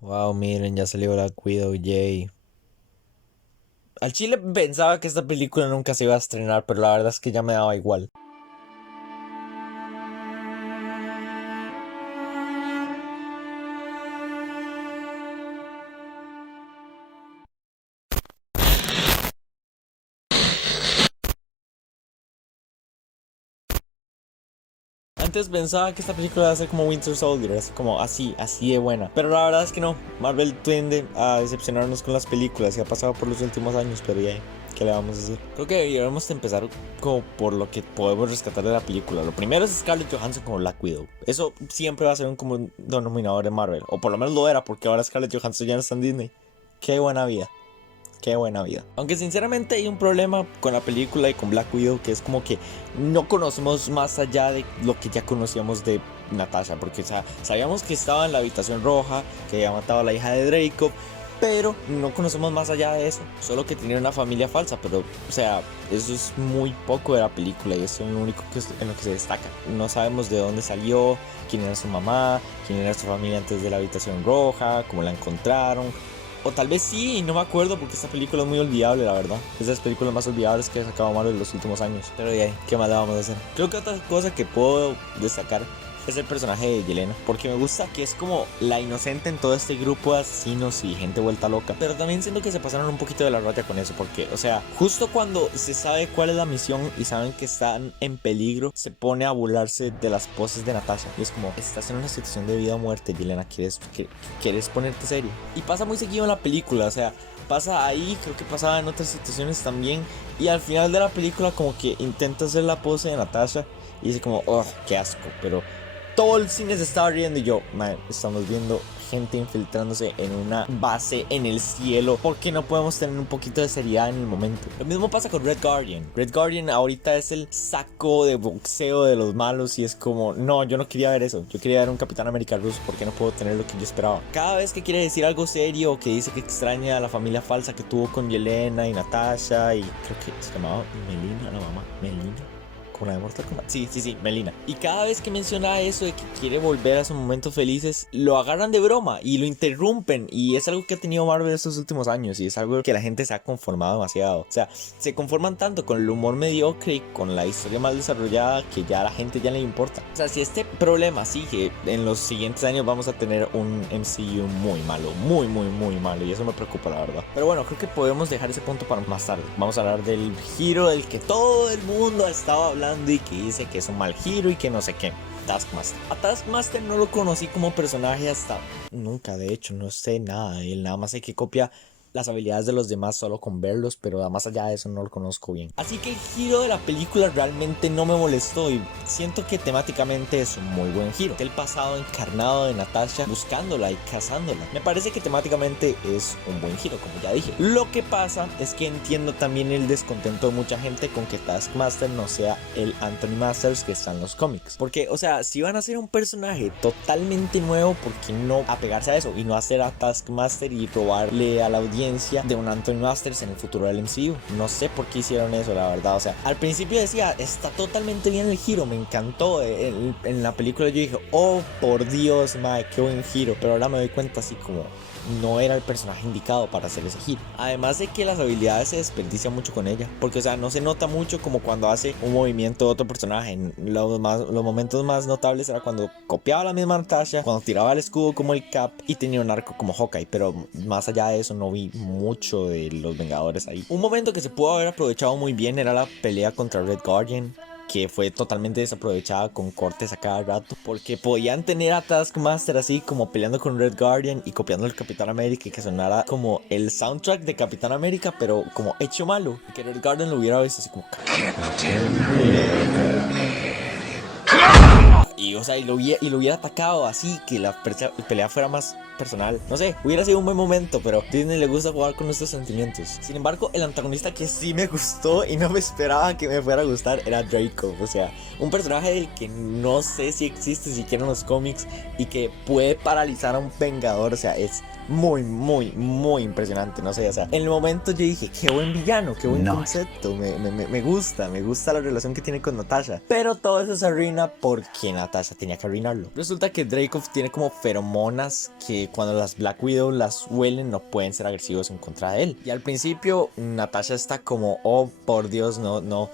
Wow, miren, ya salió Black Widow, yay. Al chile pensaba que esta película nunca se iba a estrenar, pero la verdad es que ya me daba igual. Antes pensaba que esta película iba a ser como Winter Soldier, así como así de buena. Pero la verdad es que no. Marvel tiende a decepcionarnos con las películas y ha pasado por los últimos años, pero ya, ¿qué le vamos a decir? Creo que deberíamos empezar como por lo que podemos rescatar de la película. Lo primero es Scarlett Johansson como Black Widow. Eso siempre va a ser un común denominador de Marvel, o por lo menos lo era, porque ahora Scarlett Johansson ya no está en Disney. Qué buena vida. Qué buena vida. Aunque sinceramente hay un problema con la película y con Black Widow, que es como que no conocemos más allá de lo que ya conocíamos de Natasha, porque o sea, sabíamos que estaba en la habitación roja, que había matado a la hija de Draco, pero no conocemos más allá de eso, solo que tenía una familia falsa, pero o sea, eso es muy poco de la película y eso es lo único que en lo que se destaca. No sabemos de dónde salió, quién era su mamá, quién era su familia antes de la habitación roja, cómo la encontraron. O tal vez sí, no me acuerdo porque esta película es muy olvidable, la verdad. Es de las películas más olvidables que ha sacado Marvel en los últimos años. Pero de ahí, ¿qué más le vamos a hacer? Creo que otra cosa que puedo destacar es el personaje de Yelena, porque me gusta que es como la inocente en todo este grupo de asesinos y gente vuelta loca. Pero también siento que se pasaron un poquito de la raya con eso, porque, o sea, justo cuando se sabe cuál es la misión y saben que están en peligro, se pone a burlarse de las poses de Natasha. Y es como, estás en una situación de vida o muerte, Yelena, ¿quieres ponerte serio? Y pasa muy seguido en la película, o sea, pasa ahí, creo que pasaba en otras situaciones también. Y al final de la película como que intenta hacer la pose de Natasha y dice como, oh, qué asco, pero todo el cine se estaba riendo y yo, man, estamos viendo gente infiltrándose en una base en el cielo. ¿Por qué no podemos tener un poquito de seriedad en el momento? Lo mismo pasa con Red Guardian. Red Guardian ahorita es el saco de boxeo de los malos y es como, no, yo no quería ver eso. Yo quería ver un Capitán América ruso. ¿Por qué no puedo tener lo que yo esperaba? Cada vez que quiere decir algo serio o que dice que extraña a la familia falsa que tuvo con Yelena y Natasha y creo que se llamaba Melina, la mamá, Melina. Como la de Mortal Kombat. Sí, Melina. Y cada vez que menciona eso de que quiere volver a sus momentos felices, lo agarran de broma y lo interrumpen. Y es algo que ha tenido Marvel estos últimos años y es algo que la gente se ha conformado demasiado. O sea, se conforman tanto con el humor mediocre y con la historia mal desarrollada que ya a la gente ya no le importa. O sea, si este problema sigue, en los siguientes años vamos a tener un MCU muy malo, muy malo. Y eso me preocupa, la verdad. Pero bueno, creo que podemos dejar ese punto para más tarde. Vamos a hablar del giro del que todo el mundo ha estado hablando y que dice que es un mal giro y que no sé qué. Taskmaster. A Taskmaster no lo conocí como personaje hasta nunca, de hecho, no sé nada de él, nada más sé que copia las habilidades de los demás solo con verlos, pero más allá de eso no lo conozco bien. Así que el giro de la película realmente no me molestó y siento que temáticamente es un muy buen giro. El pasado encarnado de Natasha buscándola y cazándola. Me parece que temáticamente es un buen giro, como ya dije. Lo que pasa es que entiendo también el descontento de mucha gente con que Taskmaster no sea el Anthony Masters que está en los cómics. Porque, o sea, si van a hacer un personaje totalmente nuevo, ¿por qué no apegarse a eso y no hacer a Taskmaster y robarle a la audiencia de un Anthony Masters en el futuro del MCU? No sé por qué hicieron eso, la verdad. O sea, al principio decía, está totalmente bien el giro, me encantó. En la película yo dije, oh, por Dios, mae, qué buen giro. Pero ahora me doy cuenta así como no era el personaje indicado para hacer ese giro. Además de que las habilidades se desperdician mucho con ella, porque o sea, no se nota mucho como cuando hace un movimiento de otro personaje. Los momentos más notables era cuando copiaba la misma Natasha, cuando tiraba el escudo como el Cap y tenía un arco como Hawkeye, pero más allá de eso no vi mucho de los Vengadores ahí. Un momento que se pudo haber aprovechado muy bien era la pelea contra Red Guardian, que fue totalmente desaprovechada con cortes a cada rato, porque podían tener a Taskmaster así como peleando con Red Guardian y copiando el Capitán América y que sonara como el soundtrack de Capitán América pero como hecho malo, y que Red Guardian lo hubiera visto así como y o sea, y lo hubiera atacado así, que la pelea fuera más personal. No sé, hubiera sido un buen momento, pero a Disney le gusta jugar con nuestros sentimientos. Sin embargo, el antagonista que sí me gustó y no me esperaba que me fuera a gustar era Draco. O sea, un personaje del que no sé si existe siquiera en los cómics y que puede paralizar a un vengador. O sea, es muy, muy, muy impresionante, no sé, o sea, en el momento yo dije, qué buen villano, qué buen concepto, me gusta la relación que tiene con Natasha, pero todo eso se arruina porque Natasha tenía que arruinarlo. Resulta que Dreykov tiene como feromonas que cuando las Black Widow las huelen no pueden ser agresivos en contra de él, y al principio Natasha está como, oh por Dios, no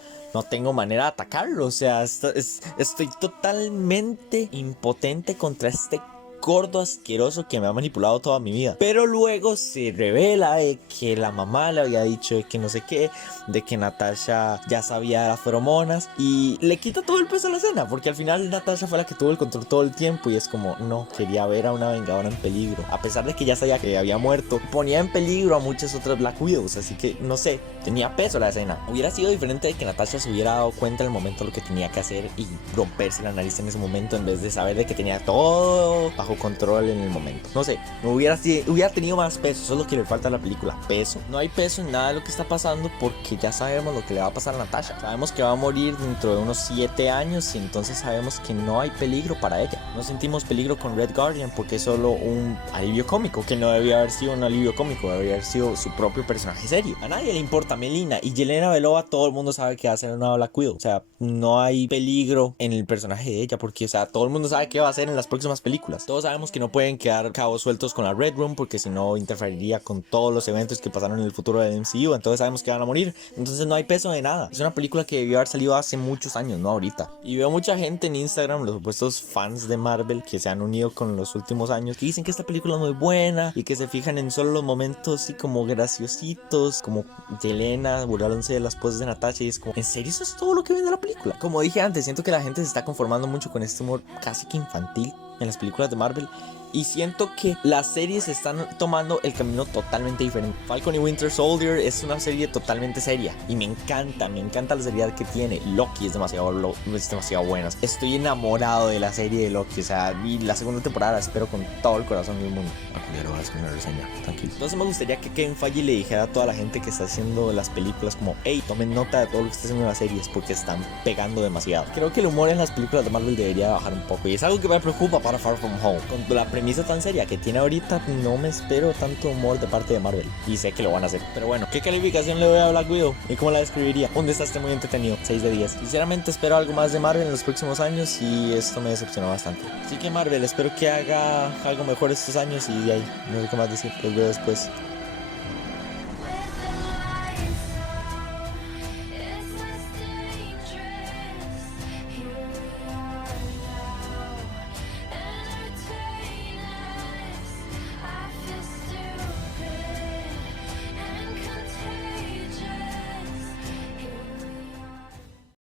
tengo manera de atacarlo, o sea, estoy totalmente impotente contra este gordo asqueroso que me ha manipulado toda mi vida. Pero luego se revela de que la mamá le había dicho de que no sé qué, de que Natasha ya sabía de las feromonas, y le quita todo el peso a la escena, porque al final Natasha fue la que tuvo el control todo el tiempo, y es como, no, quería ver a una vengadora en peligro, a pesar de que ya sabía que había muerto, ponía en peligro a muchas otras Black Widows, así que no sé, tenía peso la escena. Hubiera sido diferente de que Natasha se hubiera dado cuenta en el momento de lo que tenía que hacer y romperse la nariz en ese momento, en vez de saber de que tenía todo bajo control en el momento. No sé, hubiera tenido más peso. Eso es lo que le falta a la película, peso. No hay peso en nada de lo que está pasando porque ya sabemos lo que le va a pasar a Natasha. Sabemos que va a morir dentro de unos 7 años y entonces sabemos que no hay peligro para ella. No sentimos peligro con Red Guardian porque es solo un alivio cómico, que no debía haber sido un alivio cómico, debía haber sido su propio personaje serio. A nadie le importa Melina, y Yelena Belova, todo el mundo sabe que va a ser una Black Widow. O sea, no hay peligro en el personaje de ella porque, o sea, todo el mundo sabe qué va a hacer en las próximas películas. Todos sabemos que no pueden quedar cabos sueltos con la Red Room porque si no interferiría con todos los eventos que pasaron en el futuro del MCU, entonces sabemos que van a morir, entonces no hay peso de nada. Es una película que debió haber salido hace muchos años, no ahorita. Y veo mucha gente en Instagram, los supuestos fans de Marvel que se han unido con los últimos años, que dicen que esta película es muy buena y que se fijan en solo los momentos así como graciositos, como Yelena burlándose de las poses de Natasha, y es como, ¿en serio eso es todo lo que viene de la película? Como dije antes, siento que la gente se está conformando mucho con este humor casi que infantil en las películas de Marvel, y siento que las series están tomando el camino totalmente diferente. Falcon y Winter Soldier es una serie totalmente seria y me encanta la seriedad que tiene. Loki es demasiado buena. Estoy enamorado de la serie de Loki, o sea, y la segunda temporada la espero con todo el corazón del mundo. Ya lo vas a una reseña, tranquilo. Entonces me gustaría que Kevin Feige le dijera a toda la gente que está haciendo las películas como, hey, tomen nota de todo lo que está haciendo en las series porque están pegando demasiado. Creo que el humor en las películas de Marvel debería bajar un poco, y es algo que me preocupa para Far From Home. Con la premisa tan seria que tiene ahorita, no me espero tanto humor de parte de Marvel, y sé que lo van a hacer. Pero bueno, ¿qué calificación le doy a Black Widow? ¿Y cómo la describiría? Un desastre muy entretenido, 6 de 10. Sinceramente espero algo más de Marvel en los próximos años y esto me decepcionó bastante. Así que Marvel, espero que haga algo mejor estos años, y de ahí, no sé qué más decir, los veo después.